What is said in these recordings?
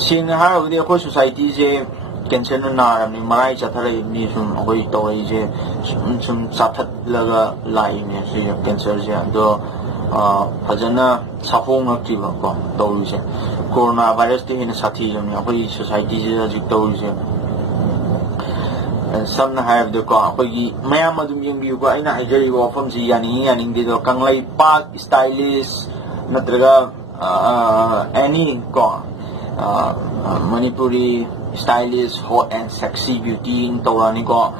Seeing how the society is cancer na ni marai chathara ni sum hoi tawai je sum chathat laga lai ni si cancer je do phajana chapong ki ba ko tawi je corona virus ti hin sathi jam ya hoi society je ji tawi je some have the ko hoi mayam adum yung bi ko aina ajari wa fam si yani de do Kangleipak stylish natraga any ko Manipuri stylish, hot and sexy beauty in Taurani ko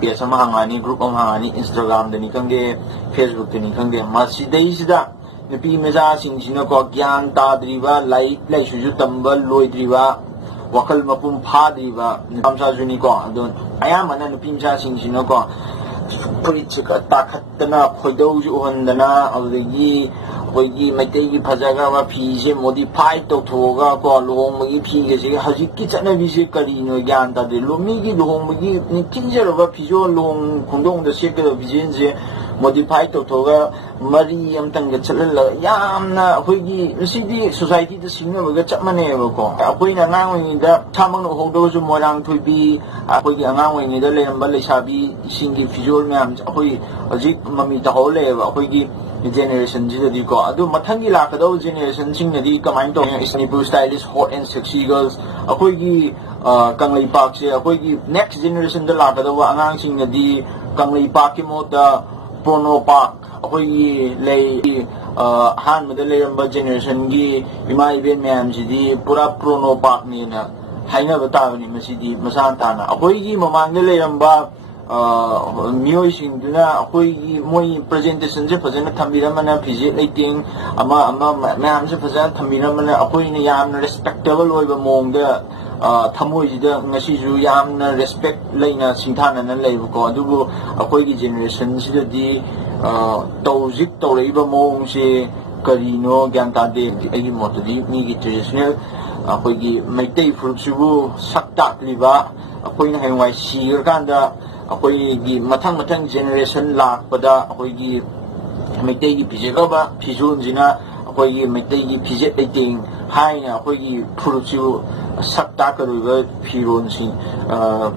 page ama hangani group ama hangani Instagram dani kange Facebook dani kange masidai sida nupi meja singsina ko gyan ta driba like shuju tambal loi driba wakal mapum pha driba kamsa juni ko adon ayamana nupi meja singsina ko politika takhatna phoidau ju hondana already hoigi maitai gi phajaga wa phi je modify to thoga ko long gi phi ge je haji ki chana bi je kari no gyan ta de lomi gi long gi ni kinjero wa phi jo long khondong da se ke bi je modify to thoga mari am tang ge chalala yamna hoigi sidi society da singna ga chapmane ba ko apoi na ngang ni da thamang no hodo ju morang thui bi apoi gi angang ni da le ambal le sabi singi visual me am apoi haji mami ta hole ba apoi gi generation ji ko adu mathangi la ka do generation sing na di kamain to Manipur stylish hot and sexy girls akoi gi Kangleipak se akoi gi next generation da la ka do angang sing na di Kangleipak ki mo da prono pak akoi gi lei han ma da le amba generation gi imai ben ma'am ji di pura prono pak ni na haina ba ta ni masidi masan ta na akoi gi mamang da le amba Mio sing duna akoi moi presentation je fazana thambira mana physics lighting ama ma'am se fazana thambira mana akoi ni yamna respectable oiba mong da thamoi ji da ngasi ju yamna respect leina singthana na leiba ko adubu akoi gi generation si da di tawjik tawreiba mong se karino gyan ta de agi mot di ni gi traditional akoi gi maitai fruit su sakta liba akoi na haywai sir kan da akoi gi mathang generation lak pada akoi gi maitai gi pijega ba phijun jina akoi gi maitai gi phije lighting haina akoi gi phuruchu sakta ka ruga phiron sin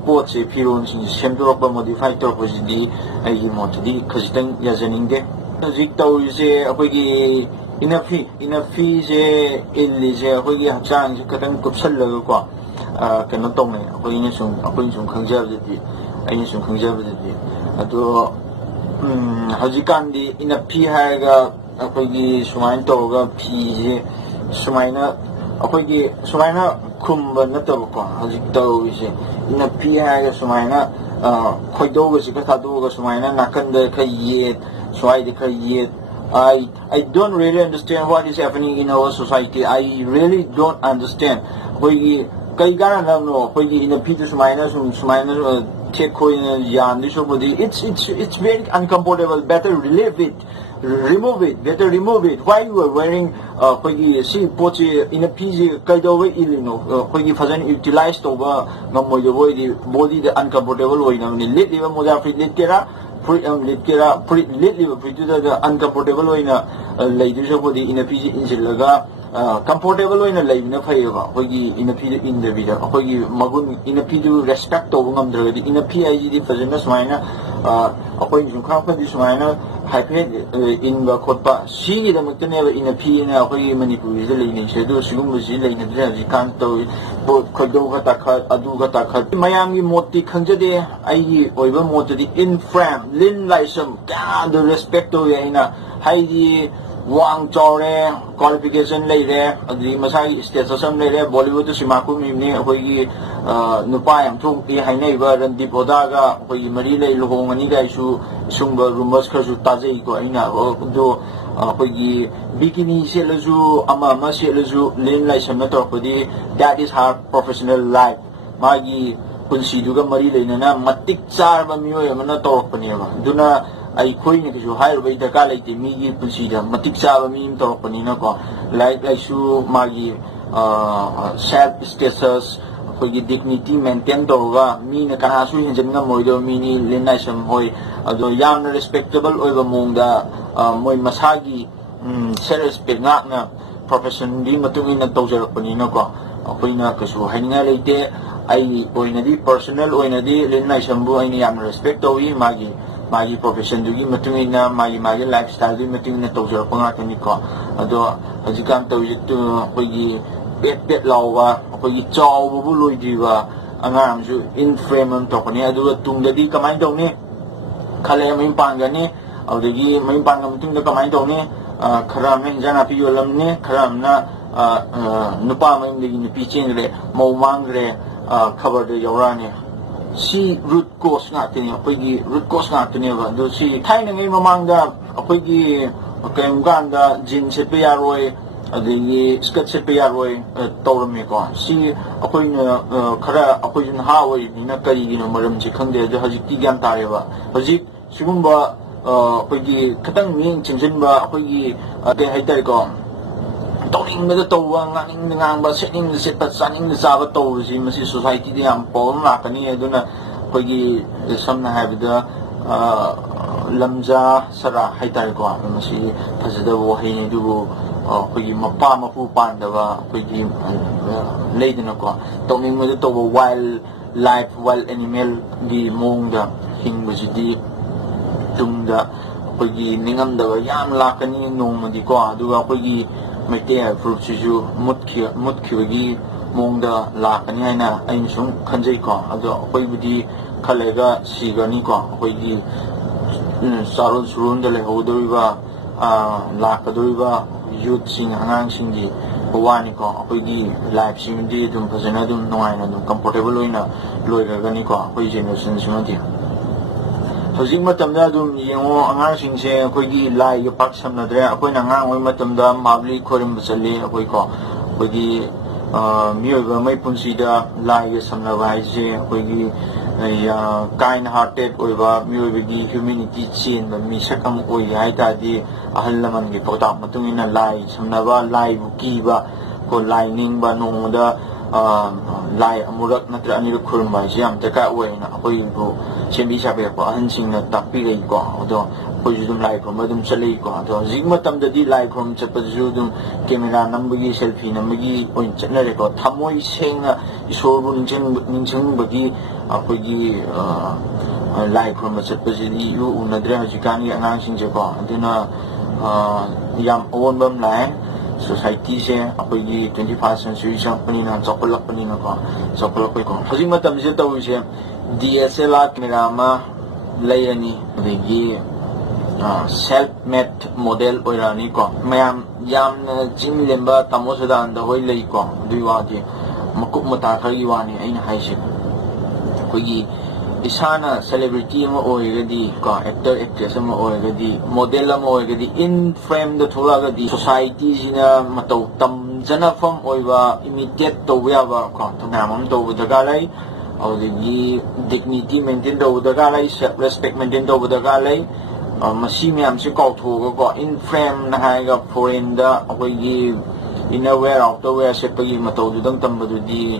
pot se phiron sin semdorok ba modify to posidi ai mot di khajitang yajaning de zik taw se akoi gi inafi se illi se akoi gi hachang se kadang kupsal laga ko kano tong ne akoi ni sum khangjab de ai sum khangjab de ado hajikan di inafi ha ga akoi gi sumain to ga phi je sumaina akoi gi sumaina khumba na to ko hajik to se inafi ha ga sumaina khoido ga se ka do ga sumaina nakan da khai swai de khai I don't really understand what is happening in our society. I really don't understand. We kai gara na no we in a pito sumaina take coin yan this body it's very uncomfortable. Better remove it. Better remove it. Why you are wearing we see pochi in a pg kai do we ilino we fazan utilize to ba ngamoy the body the uncomfortable way na ni lit liba mo da fit lit kera lit liba fit the uncomfortable way na lady so body in a pg injilaga comfortable way na live na phayeba hoigi in a pg in the video hoigi magun in a pg respect to ngamdragadi in a pig di fazana smaina akoi jukha pha di smaina hybrid in the khotpa si da mutne in a pg na hoigi Manipur is leine se do sigum ji leine ji kan to khodo ga ta kha adu ga ta kha mayam gi moti khanjade ai oiba moti in frame lin laisam da the respect to yaina haigi wang chore qualification lei re adi masai status am lei re Bollywood sima ku mi ni hoi nupa yam thu ti hainai ba randi boda ga hoi mari lei lohong ani ga su sungba rumors kha su tajei ko aina do hoi bikini se leju ama se leju len lai sam to ko di that is her professional life magi punsi du ga mari leina na matik char ba miyo amana to ko ni ba duna ai khoi ni ju hai bai da ka lai ti mi gi punsi da matik cha ba mi to ko ni na ko like su magi self status ko gi dignity maintain do ga mi na ka su hin jen ga moi do mi ni len nai sam hoi ado yam respectable oi ba mong da moi masagi self respect na profession di matung ina to jar ko ni na ko ꯑꯩꯈꯣꯏꯅ ꯀꯩꯁꯨ ꯍꯥꯏꯅꯤꯡꯉꯥꯏ ꯂꯩꯇꯦ ꯑꯩ ꯑꯣꯏꯅꯗꯤ personal ꯑꯣꯏꯅꯗꯤ ꯂꯤꯟ ꯂꯥꯏꯁ꯭ꯔꯝꯕꯨ ꯑꯩꯅ ꯌꯥꯝꯅ ꯔꯦꯁꯄꯦꯛ ꯇꯧꯏ ꯃꯥꯒꯤ ꯄ꯭ꯔꯣꯐꯦꯁꯟꯗꯨꯒꯤ ꯃꯇꯨꯡ ꯏꯟꯅ ꯃꯥꯒꯤ ꯂꯥꯏꯐ ꯁ꯭ꯇꯥꯏꯜꯗꯨꯒꯤ ꯃꯇꯨꯡ ꯏꯟꯅ ꯇꯧꯖꯔꯛꯄ ꯉꯥꯛꯇꯅꯤꯀꯣ ꯑꯗꯣ ꯍꯧꯖꯤꯛꯀꯥꯟ ꯇꯧꯔꯤꯁꯦ ꯑꯩꯈꯣꯏꯒꯤ ꯄꯦꯠ ꯂꯥꯎꯕ ꯑꯩꯈꯣꯏꯒꯤ ꯆꯥꯎꯕꯕꯨ ꯂꯣꯏꯗ꯭ꯔꯤꯕ ꯑꯉꯥꯡ ꯑꯃꯁꯨ ꯏꯟ ꯐ꯭ꯔꯦꯝ ꯑꯃ ꯇꯧꯔꯛꯀꯅꯤ ꯑꯗꯨꯒ ꯇꯨꯡꯗꯗꯤ ꯀꯃꯥꯏꯅ ꯇꯧꯅꯤ ꯈꯜꯂꯦ ꯃꯌꯨꯝ ꯄꯥꯟꯒꯅꯤ ꯑꯗꯨꯗꯒꯤ ꯃꯌꯨꯝ ꯄꯥꯟꯒ ꯃꯇꯨꯡꯗ ꯀꯃꯥꯏꯅ ꯇꯧꯅꯤ ꯈꯔ ꯑꯃꯅ ꯏꯟꯖꯥꯡ ꯅꯥꯄꯤ ꯌꯣꯜꯂꯝꯅꯤ ꯈꯔ ꯑꯃꯅ ꯅꯨꯄꯥ ꯃꯌꯨꯝꯗꯒꯤ ꯅꯨꯄꯤ ꯆꯦꯟꯈ꯭ꯔꯦ ꯃꯧ ꯃꯥꯡꯈ꯭ꯔꯦ ꯈꯕꯔꯗ ꯌꯧꯔꯛꯑꯅꯤ ꯁꯤ ꯔꯨꯠ ꯀꯣꯁ ꯉꯥꯛꯇꯅꯤ ꯑꯩꯈꯣꯏꯒꯤ ꯔꯨꯠ ꯀꯣꯁ ꯉꯥꯛꯇꯅꯦꯕ ꯑꯗꯣ ꯁꯤ ꯊꯥꯏꯅꯉꯩ ꯃꯃꯥꯡꯗ ꯑꯩꯈꯣꯏꯒꯤ ꯀꯔꯤꯒꯨꯝꯕ ꯀꯥꯟꯗ ꯖꯤꯟ ꯁꯦꯠꯄ ꯌꯥꯔꯣꯏ ꯑꯗꯒꯤ ꯁ꯭ꯀꯔꯠ ꯁꯦꯠꯄ ꯌꯥꯔꯣꯏ ꯇꯧꯔꯝꯃꯦꯀꯣ ꯁꯤ ꯑꯩꯈꯣꯏꯅ ꯈꯔ ꯑꯩꯈꯣꯏꯁꯨ ꯅꯍꯥ ꯑꯣꯏꯔꯤꯕꯅꯤꯅ ꯀꯔꯤꯒꯤꯅꯣ ꯃꯔꯝꯁꯤ ꯈꯪꯗꯦ ꯑꯗꯣ ꯍꯧꯖꯤꯛꯇꯤ ꯒ꯭ꯌꯥꯟ ꯇꯥꯔꯦꯕ ꯍꯧꯖꯤꯛ ꯁꯤꯒꯨꯝꯕ ꯑꯩꯈꯣꯏꯒꯤ ꯈꯤꯇꯪ ꯃꯤꯠꯌꯦꯡ ꯆꯪꯁꯤꯟꯕ ꯑꯩꯈꯣꯏꯒꯤ ꯀꯩ ꯍꯥꯏꯇꯥꯔꯦꯀꯣ ꯇꯧꯅꯤꯡꯕꯗ ꯇꯧꯕ ꯉꯥꯡꯅꯤꯡꯕꯗ ꯉꯥꯡꯕ ꯁꯦꯠꯅꯤꯡꯕꯗ ꯁꯦꯠꯄ ꯆꯥꯅꯤꯡꯕꯗ ꯆꯥꯕ ꯇꯧꯕꯁꯤ ꯃꯁꯤ ꯁꯣꯁꯥꯏꯇꯤꯗ ꯌꯥꯝ ꯄ꯭ꯔꯣꯕ꯭ꯂꯦꯝ ꯂꯥꯛꯀꯅꯤ ꯑꯗꯨꯅ ꯑꯩꯈꯣꯏꯒꯤ ꯁꯝꯅ ꯍꯥꯏꯔꯕꯗ ꯂꯝꯖꯥ ꯁꯔꯥ ꯍꯥꯏꯇꯥꯔꯦꯀꯣ ꯃꯁꯤ ꯐꯖꯗꯕ ꯋꯥꯍꯩꯅꯤ ꯑꯗꯨꯕꯨ ꯑꯩꯈꯣꯏꯒꯤ ꯃꯄꯥ ꯃꯄꯨ ꯄꯥꯟꯗꯕ ꯑꯩꯈꯣꯏꯒꯤ ꯂꯩꯗꯅꯀꯣ ꯇꯧꯅꯤꯡꯕꯗ ꯇꯧꯕ ꯋꯥꯏꯜ ꯂꯥꯏꯐ ꯋꯥꯏꯜ ꯑꯦꯅꯤꯃꯦꯜꯒꯤ ꯃꯑꯣꯡꯗ ꯍꯤꯡꯕꯁꯤꯗꯤ ꯇꯨꯡꯗ ꯑꯩꯈꯣꯏꯒꯤ ꯅꯤꯡꯉꯝꯗꯕ ꯌꯥꯝ ꯂꯥꯛꯀꯅꯤ ꯅꯣꯡꯃꯗꯤꯀꯣ ꯑꯗꯨꯒ ꯑꯩꯈꯣꯏꯒꯤ ꯃꯩꯇꯩ ꯐꯨꯔꯨꯞꯁꯤꯁꯨ ꯃꯨꯠꯈꯤꯕꯒꯤ ꯃꯑꯣꯡꯗ ꯂꯥꯛꯀꯅꯤ ꯍꯥꯏꯅ ꯑꯩꯅ ꯁꯨꯝ ꯈꯟꯖꯩꯀꯣ ꯑꯗꯣ ꯑꯩꯈꯣꯏꯕꯨꯗꯤ ꯈꯜꯂꯒ ꯁꯤꯒꯅꯤꯀꯣ ꯑꯩꯈꯣꯏꯒꯤ ꯆꯥꯔꯣꯟ ꯁꯨꯔꯣꯟꯗ ꯂꯩꯍꯧꯗꯧꯔꯤꯕ ꯂꯥꯛꯀꯗꯧꯔꯤꯕ ꯌꯨꯠꯁꯤꯡ ꯑꯉꯥꯡꯁꯤꯡꯒꯤ ꯋꯥꯅꯤꯀꯣ ꯑꯩꯈꯣꯏꯒꯤ ꯂꯥꯏꯐꯁꯤꯡꯗꯤ ꯑꯗꯨꯝ ꯐꯖꯅ ꯑꯗꯨꯝ ꯅꯨꯡꯉꯥꯏꯅ ꯑꯗꯨꯝ ꯀꯝꯐꯣꯔꯇꯦꯕꯜ ꯑꯣꯏꯅ ꯂꯣꯏꯈ꯭ꯔꯒꯅꯤꯀꯣ ꯑꯩꯈꯣꯏ ꯖꯦꯅꯦꯔꯦꯁꯟꯁꯤꯃꯗꯤ ꯍꯧꯖꯤꯛ ꯃꯇꯝꯗ ꯑꯗꯨꯝ ꯌꯦꯡꯉꯣ ꯑꯉꯥꯡꯁꯤꯡꯁꯦ ꯑꯩꯈꯣꯏꯒꯤ ꯂꯥꯏꯒ ꯄꯥꯛ ꯁꯝꯅꯗ꯭ꯔꯦ ꯑꯩꯈꯣꯏꯅ ꯑꯉꯥꯡ ꯑꯣꯏꯕ ꯃꯇꯝꯗ ꯃꯥꯕꯂꯤ ꯈꯣꯏꯔꯝꯕ ꯆꯠꯂꯤ ꯑꯩꯈꯣꯏꯒꯤ ꯃꯤꯑꯣꯏꯕ ꯑꯃꯒꯤ ꯄꯨꯟꯁꯤꯗ ꯂꯥꯏꯒ ꯁꯝꯅꯕ ꯍꯥꯏꯁꯦ ꯑꯩꯈꯣꯏꯒꯤ ꯀꯥꯏꯟ ꯍꯥꯔꯇꯦꯠ ꯑꯣꯏꯕ ꯃꯤꯑꯣꯏꯕꯒꯤ ꯍ꯭ꯌꯨꯃꯤꯅꯤꯇꯤ ꯆꯦꯟꯕ ꯃꯤꯁꯛ ꯑꯃ ꯑꯣꯏꯒꯦ ꯍꯥꯏ ꯇꯥꯔꯗꯤ ꯑꯍꯜ ꯂꯃꯟꯒꯤ ꯄꯥꯎꯇꯥꯛ ꯃꯇꯨꯡ ꯏꯟꯅ ꯂꯥꯏ ꯁꯝꯅꯕ ꯂꯥꯏꯕꯨ ꯀꯤꯕ ꯂꯥꯏ ꯅꯤꯡꯕ ꯅꯣꯡꯃꯗ lai amurak natra aniruk khurumba siam taka waina akoibu sembi sabe ko ahansing na takpilay ko ado ko judum lai ko madum salay ko ado zigma tamdadi lai ko chapajudum camera nambagi selfie nambagi point chatnare ko thamoi senga isorbu ninchang bagi akoigi lai ko chapajidi yu unadre hajikani angang sing ko aduna yam onbam lai society se akoigi 21st century champani na chapalapani na ko chapalapai ko hajik matam je tawi se DSLR camera ma layani degi self made model oirani ko mayam yam jin lemba tamosadan da hoi lei ko duiwadi makup mata khari wani aina haise akoigi isana celebrity ama oigadi ko actor actress ama oigadi model ama oigadi in frame da thulagadi society sina matau tam jana from oiba imitate tawya ba ko thamam tawu daga lai audigi dignity maintain tawu daga lai self respect maintain tawu daga lai masi myam se kaw thoga ko in frame na hai ga foreign da oigi innerwear outerwear se pagi matau dudang tambadudi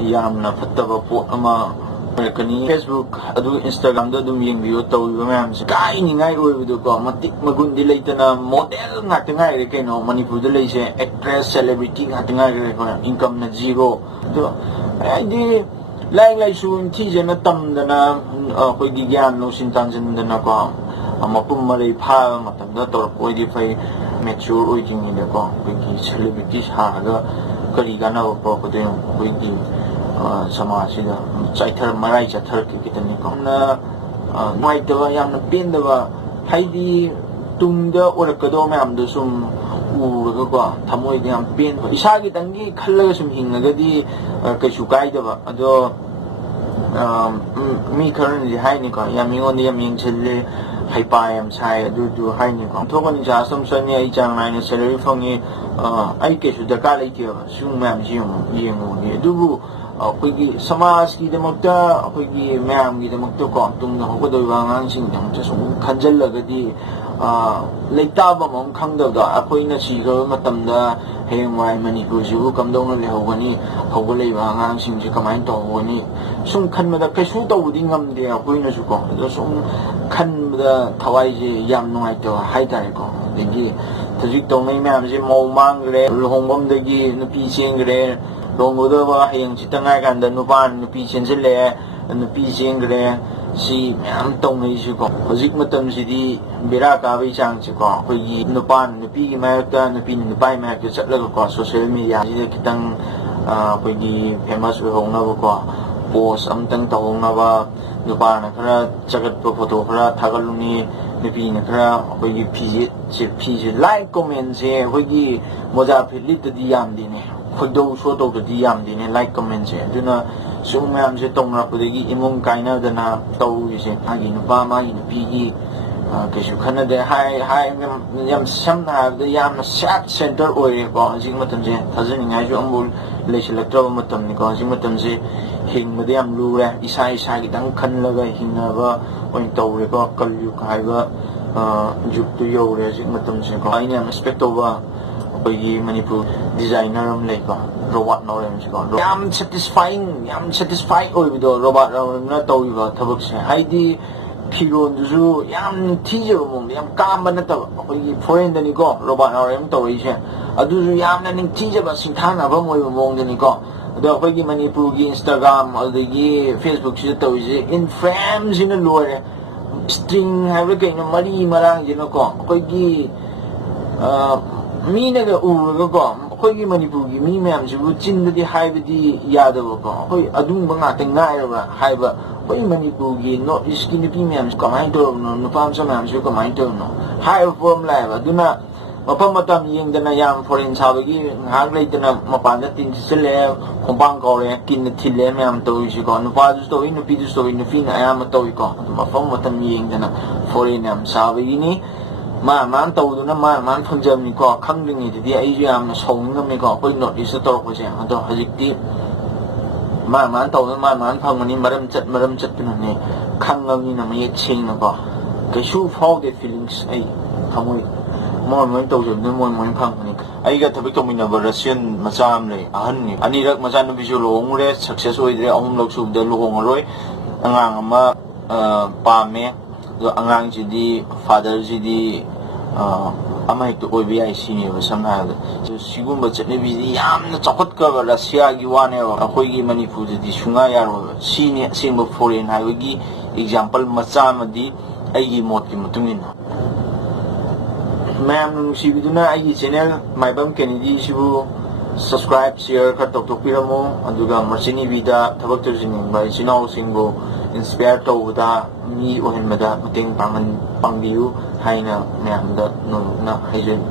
yamna fattaba po ama kani Facebook adu Instagram da dum yeng video taw mayam se kai ni ngai roi video ko matik magun di leitana model ngat ngai re keno Manipur da lei se actress celebrity ngat ngai re ko income na zero do ai lai su thi je na tam da na koi gi gyan no sin tan jin da na ko mapum mari pha matam da tor koi di phai mature oi king ni da ko koi gi celebrity ha ga kari ga na ko ko de koi gi समाजसिदा चाइथर मराई चाथर कितनी को ना नुआइतवा यामना पेंदवा हाइदी तुंगदा ओरकदो ma'am दो सुम उरगा को थमोय याम pen इसागी दंगी खल्लगा सुम हिंगगदी कछु काइदवा अदो मी खरन जी हाइनी को यामिंगोन यामिंग छले हाइपा याम साय अदु हाइनी को थोगनि जासम सनि आई चांग नाइन सैलरी फंगी आई केसु दका लेके सुम मैम जी येंगो नि अदुबु अखोगी समाज की दमकता अखोगी मैम की दमकता को तुमना होगदोइबा आंगांसिंग दमकता सुम खंजल्लगदी लेताबा मम खंगदगा अखोइना सिगो मतमदा हेंवाई मणिपुर जिबु कमदौना लेहौगनी हौगलेइबा आंगांसिंग जि कमाइन तौगनी सुम खनमदा कैसु तौबुदि ngamde अखोइना सुको अदो सुम खनमदा थवाई जे याम नुआइतो हाइतारे को देगी हजिक तौनाइ मैम जे मौ मांगरे लुहोंगबमदगी नुपि चेंगरे ꯂꯨꯍꯣꯡꯒꯗꯕ ꯍꯌꯦꯡ ꯆꯤꯠꯇꯉꯥꯏ ꯀꯥꯟꯗ ꯅꯨꯄꯥꯅ ꯅꯨꯄꯤ ꯆꯦꯟꯁꯤꯜꯂꯛꯑꯦ ꯅꯨꯄꯤ ꯆꯦꯟꯈ꯭ꯔꯦ ꯁꯤ ꯃꯌꯥꯝ ꯇꯧꯅꯩꯁꯤꯀꯣ ꯍꯧꯖꯤꯛ ꯃꯇꯝꯁꯤꯗꯤ ꯕꯦꯔꯥ ꯀꯥꯕꯒꯤ ꯆꯥꯡꯁꯤꯀꯣ ꯑꯩꯈꯣꯏꯒꯤ ꯅꯨꯄꯥꯅ ꯅꯨꯄꯤꯒꯤ ꯃꯥꯌꯣꯛꯇ ꯅꯨꯄꯤꯅ ꯅꯨꯄꯥꯒꯤ ꯃꯥꯌꯣꯛꯇ ꯆꯠꯂꯒꯀꯣ ꯁꯣꯁꯤꯌꯦꯜ ꯃꯦꯗꯤꯌꯥꯁꯤꯗ ꯈꯤꯇꯪ ꯑꯩꯈꯣꯏꯒꯤ ꯐꯦꯃꯁ ꯑꯣꯏꯍꯧꯅꯕꯀꯣ ꯄꯣꯁ ꯑꯃꯇꯪ ꯇꯧꯍꯧꯅꯕ ꯅꯨꯄꯥꯅ ꯈꯔ ꯆꯒꯠꯄ ꯐꯣꯇꯣ ꯈꯔ ꯊꯥꯒꯠꯂꯨꯅꯤ ꯅꯨꯄꯤꯅ ꯈꯔ ꯑꯩꯈꯣꯏꯒꯤ ꯐꯤꯁꯦ ꯂꯥꯏꯛ ꯀꯣꯃꯦꯟꯁꯦ ꯑꯩꯈꯣꯏꯒꯤ ꯃꯣꯖꯥ ꯐꯤꯠꯂꯤꯠꯇꯗꯤ ꯌꯥꯝꯗꯦꯅꯦ ꯈꯣꯏꯗꯧ ꯁꯣ ꯇꯧꯗꯗꯤ ꯌꯥꯝꯗꯦꯅꯦ ꯂꯥꯏꯛ ꯀꯣꯃꯦꯟꯁꯦ ꯑꯗꯨꯅ ꯁꯨꯝ ꯃꯌꯥꯝꯁꯦ ꯇꯧꯅꯔꯛꯄꯗꯒꯤ ꯏꯃꯨꯡ ꯀꯥꯏꯅꯗꯅ ꯇꯧꯔꯤꯁꯦ ꯃꯥꯒꯤ ꯅꯨꯄꯥ ꯃꯥꯒꯤ ꯅꯨꯄꯤꯒꯤ ꯀꯩꯁꯨ ꯈꯟꯅꯗꯦ ꯌꯥꯝ ꯁꯝꯅ ꯍꯥꯏꯔꯕꯗ ꯌꯥꯝꯅ ꯁꯦꯜꯐ ꯁꯦꯟꯇꯔ ꯑꯣꯏꯔꯦꯀꯣ ꯍꯧꯖꯤꯛ ꯃꯇꯝꯁꯦ ꯊꯥꯖꯅꯤꯡꯉꯥꯏꯁꯨ ꯑꯃꯨꯛ ꯂꯩꯁꯤꯜꯂꯛꯇ꯭ꯔꯕ ꯃꯇꯝꯅꯤꯀꯣ ꯍꯧꯖꯤꯛ ꯃꯇꯝꯁꯦ ꯍꯤꯡꯕꯗ ꯌꯥꯝ ꯂꯨꯔꯦ ꯏꯁꯥꯒꯤꯗꯪ ꯈꯜꯂꯒ ꯍꯤꯡꯅꯕ ꯑꯣꯏꯅ ꯇꯧꯔꯦꯀꯣ ꯀꯜꯌꯨꯛ ꯍꯥꯏꯕ ꯖꯨꯛꯇꯨ ꯌꯧꯔꯦ ꯍꯧꯖꯤꯛ ꯃꯇꯝꯁꯦꯀꯣ ꯑꯩꯅ ꯌꯥꯝ ꯔꯦꯁꯄꯦꯛ ꯇꯧꯕ ꯑꯩꯈꯣꯏꯒꯤ ꯃꯅꯤꯄꯨꯔ ꯗꯤꯖꯥꯏꯅꯔ ꯑꯃ ꯂꯩꯀꯣ ꯔꯣꯕꯥꯔꯠ ꯅꯥꯎꯔꯦꯝꯁꯤꯀꯣ ꯌꯥꯝ ꯁꯦꯇꯤꯁꯐꯥꯏ ꯑꯣꯏꯕꯗꯣ ꯔꯣꯕꯥꯔꯠ ꯅꯥꯎꯔꯦꯝꯅ ꯇꯧꯔꯤꯕ ꯊꯕꯛꯁꯦ ꯍꯥꯏꯗꯤ ꯐꯤꯔꯣꯟꯗꯨꯁꯨ ꯌꯥꯝ ꯊꯤꯖꯕ ꯃꯑꯣꯡꯗ ꯌꯥꯝ ꯀꯥꯝꯕ ꯅꯠꯇꯕ ꯑꯩꯈꯣꯏꯒꯤ ꯐꯣꯔꯦꯟꯗꯅꯤꯀꯣ ꯔꯣꯕꯥꯔꯠ ꯅꯥꯎꯔꯦꯝ ꯇꯧꯔꯛꯏꯁꯦ ꯑꯗꯨꯁꯨ ꯌꯥꯝꯅ ꯅꯤꯡꯊꯤꯖꯕ ꯁꯤꯡꯊꯥꯅꯐꯝ ꯑꯣꯏꯕ ꯃꯑꯣꯡꯗꯅꯤꯀꯣ ꯑꯗꯣ ꯑꯩꯈꯣꯏꯒꯤ ꯃꯅꯤꯄꯨꯔꯒꯤ ꯏꯟꯁꯇꯥꯒ꯭ꯔꯥꯝ ꯑꯗꯨꯗꯒꯤ ꯐꯦꯁꯕꯨꯛꯁꯤꯗ ꯇꯧꯔꯤꯁꯦ ꯏꯟꯐ꯭ꯂꯨꯑꯦꯟꯁꯤꯅ ꯂꯣꯏꯔꯦ ꯁ꯭ꯇ꯭ꯔꯤꯡ ꯍꯥꯏꯕ꯭ꯔꯥ ꯀꯩꯅꯣ ꯃꯔꯤ ꯃꯔꯥꯡꯁꯤꯅꯀꯣ ꯑꯩꯈꯣꯏꯒꯤ ꯃꯤꯅꯒ ꯎꯔꯒꯀꯣ ꯑꯩꯈꯣꯏꯒꯤ ꯃꯅꯤꯄꯨꯔꯒꯤ ꯃꯤ ꯃꯌꯥꯝꯁꯤꯕꯨ ꯆꯤꯟꯗꯗꯤ ꯍꯥꯏꯕꯗꯤ ꯌꯥꯗꯕꯀꯣ ꯑꯩꯈꯣꯏ ꯑꯗꯨꯒꯨꯝꯕ ꯉꯥꯛꯇ ꯉꯥꯏꯔꯕ ꯍꯥꯏꯕ ꯑꯩꯈꯣꯏ ꯃꯅꯤꯄꯨꯔꯒꯤ ꯅꯣꯔꯠ ꯏꯁꯀꯤ ꯅꯨꯄꯤ ꯃꯌꯥꯝꯁꯤ ꯀꯃꯥꯏꯅ ꯇꯧꯔꯕꯅꯣ ꯅꯨꯄꯥ ꯃꯆꯥ ꯃꯌꯥꯝꯁꯤꯕꯨ ꯀꯃꯥꯏꯅ ꯇꯧꯔꯕꯅꯣ ꯍꯥꯏꯕ ꯄꯣꯠ ꯑꯃ ꯂꯥꯛꯑꯦꯕ ꯑꯗꯨꯅ ꯃꯐꯝ ꯃꯇꯝ ꯌꯦꯡꯗꯅ ꯌꯥꯝ ꯐꯣꯔꯦꯟ ꯁꯥꯕꯒꯤ ꯉꯥꯏꯍꯥꯛ ꯂꯩꯇꯅ ꯃꯄꯥꯟꯗ ꯇꯤꯟ ꯊꯤꯠꯆꯤꯜꯂꯛꯑꯦ ꯈꯣꯡꯄꯥꯡ ꯀꯥꯎꯔꯦ ꯀꯤꯟꯅ ꯊꯤꯜꯂꯦ ꯃꯌꯥꯝ ꯇꯧꯔꯤꯁꯤꯀꯣ ꯅꯨꯄꯥꯗꯨꯁꯨ ꯇꯧꯏ ꯅꯨꯄꯤꯗꯨꯁꯨ ꯇꯧꯏ ꯅꯨꯄꯤꯅ ꯑꯌꯥꯝꯕ ꯇꯧꯏꯀꯣ ꯑꯗꯨ ꯃꯐꯝ ꯃꯇꯝ ꯌꯦꯡꯗꯅ ꯐꯣꯔꯦꯟ ꯌꯥꯝ ꯁꯥꯕꯒꯤꯅꯤ ꯃꯥꯅ ꯇꯧꯗꯨꯅ ꯃꯥꯅ ꯐꯪꯖꯕꯅꯤꯀꯣ ꯈꯪꯗ꯭ꯔꯤꯉꯩꯗꯗꯤ ꯑꯩꯁꯨ ꯌꯥꯝꯅ ꯁꯥꯎꯅꯤꯡꯉꯝꯃꯤꯀꯣ ꯑꯩꯈꯣꯏ ꯅꯣꯔꯠ ꯏꯁꯇ ꯇꯧꯔꯛꯄꯁꯦ ꯑꯗꯣ ꯍꯧꯖꯤꯛꯇꯤ ꯃꯥꯅ ꯇꯧꯗꯨꯅ ꯃꯥꯅ ꯐꯪꯕꯅꯤ ꯃꯔꯝ ꯆꯠꯇꯨꯅꯅꯦ ꯈꯪꯉꯕꯅꯤꯅ ꯃꯌꯦꯛ ꯁꯦꯡꯅꯀꯣ ꯀꯩꯁꯨ ꯐꯥꯎꯗꯦ ꯐꯤꯂꯤꯡꯁ ꯑꯩ ꯊꯃꯣꯏ ꯃꯣꯏ ꯇꯧꯖꯕꯅꯤꯅ ꯃꯣꯏ ꯐꯪꯕꯅꯤ ꯑꯩꯒ ꯊꯕꯛ ꯇꯧꯃꯤꯟꯅꯕ ꯔꯁꯤꯌꯟ ꯃꯆꯥ ꯑꯃ ꯂꯩ ꯑꯍꯟꯅꯤ ꯑꯅꯤꯔꯛ ꯃꯆꯥꯅꯨꯄꯤꯁꯨ ꯂꯨꯍꯣꯡꯉꯨꯔꯦ ꯁꯛꯁꯦꯁ ꯑꯣꯏꯗ꯭ꯔꯦ ꯑꯍꯨꯝꯂꯛ ꯁꯨꯕꯗ ꯂꯨꯍꯣꯡꯉꯔꯣꯏ ꯑꯉꯥꯡ ꯑꯃ ꯄꯥꯝꯃꯦ ꯑꯗꯣ ꯑꯉꯥꯡꯁꯤꯗꯤ ꯐꯥꯗꯔꯁꯤꯗꯤ ꯑꯃ ꯍꯦꯛꯇ ꯑꯣꯏꯕ ꯌꯥꯏ ꯁꯤꯅꯦꯕ ꯁꯝꯅ ꯍꯥꯏꯔꯕꯗ ꯁꯤꯒꯨꯝꯕ ꯆꯠꯅꯕꯤꯁꯤ ꯌꯥꯝꯅ ꯆꯥꯎꯈꯠꯈ꯭ꯔꯕ ꯔꯁꯤꯌꯥꯒꯤ ꯋꯥꯅꯦꯕ ꯑꯩꯈꯣꯏꯒꯤ ꯃꯅꯤꯄꯨꯔꯗꯗꯤ ꯁꯨꯡꯌꯥ ꯌꯥꯔꯣꯏꯕ ꯁꯤꯅꯤ ꯑꯁꯦꯡꯕ ꯐꯣꯔꯦꯟ ꯍꯥꯏꯕꯒꯤ ꯑꯦꯛꯖꯥꯝꯄꯜ ꯃꯆꯥ ꯑꯃꯗꯤ ꯑꯩꯒꯤ ꯃꯣꯠꯀꯤ ꯃꯇꯨꯡ ꯏꯟꯅ ꯃꯌꯥꯝꯅ ꯅꯨꯡꯁꯤꯕꯤꯗꯨꯅ ꯑꯩꯒꯤ ꯆꯦꯅꯦꯜ ꯃꯥꯏꯕꯝ ꯀꯦꯅꯦꯗꯤꯁꯤꯕꯨ ꯁꯕꯁꯀ꯭ꯔꯥꯏꯕ ꯁꯤꯌꯔ ꯈꯔ ꯇꯧꯊꯣꯛꯄꯤꯔꯝꯃꯨ ꯑꯗꯨꯒ ꯃꯔꯆꯤꯅꯤꯕꯤꯗ ꯊꯕꯛ ꯇꯧꯖꯅꯤꯡꯕ ꯏꯆꯤꯜ ꯏꯅꯥꯎꯁꯤꯡꯕꯨ ꯏꯟꯁꯄꯤꯌꯔ ꯇꯧꯕꯗ ꯃꯤ ꯑꯣꯏꯍꯟꯕꯗ ꯃꯇꯦꯡ ꯄꯥꯡꯕꯤꯌꯨ ꯍꯥꯏꯅ ꯃꯌꯥꯝꯗ ꯅꯣꯡꯃꯛꯅ ꯍꯥꯏꯖꯔꯤ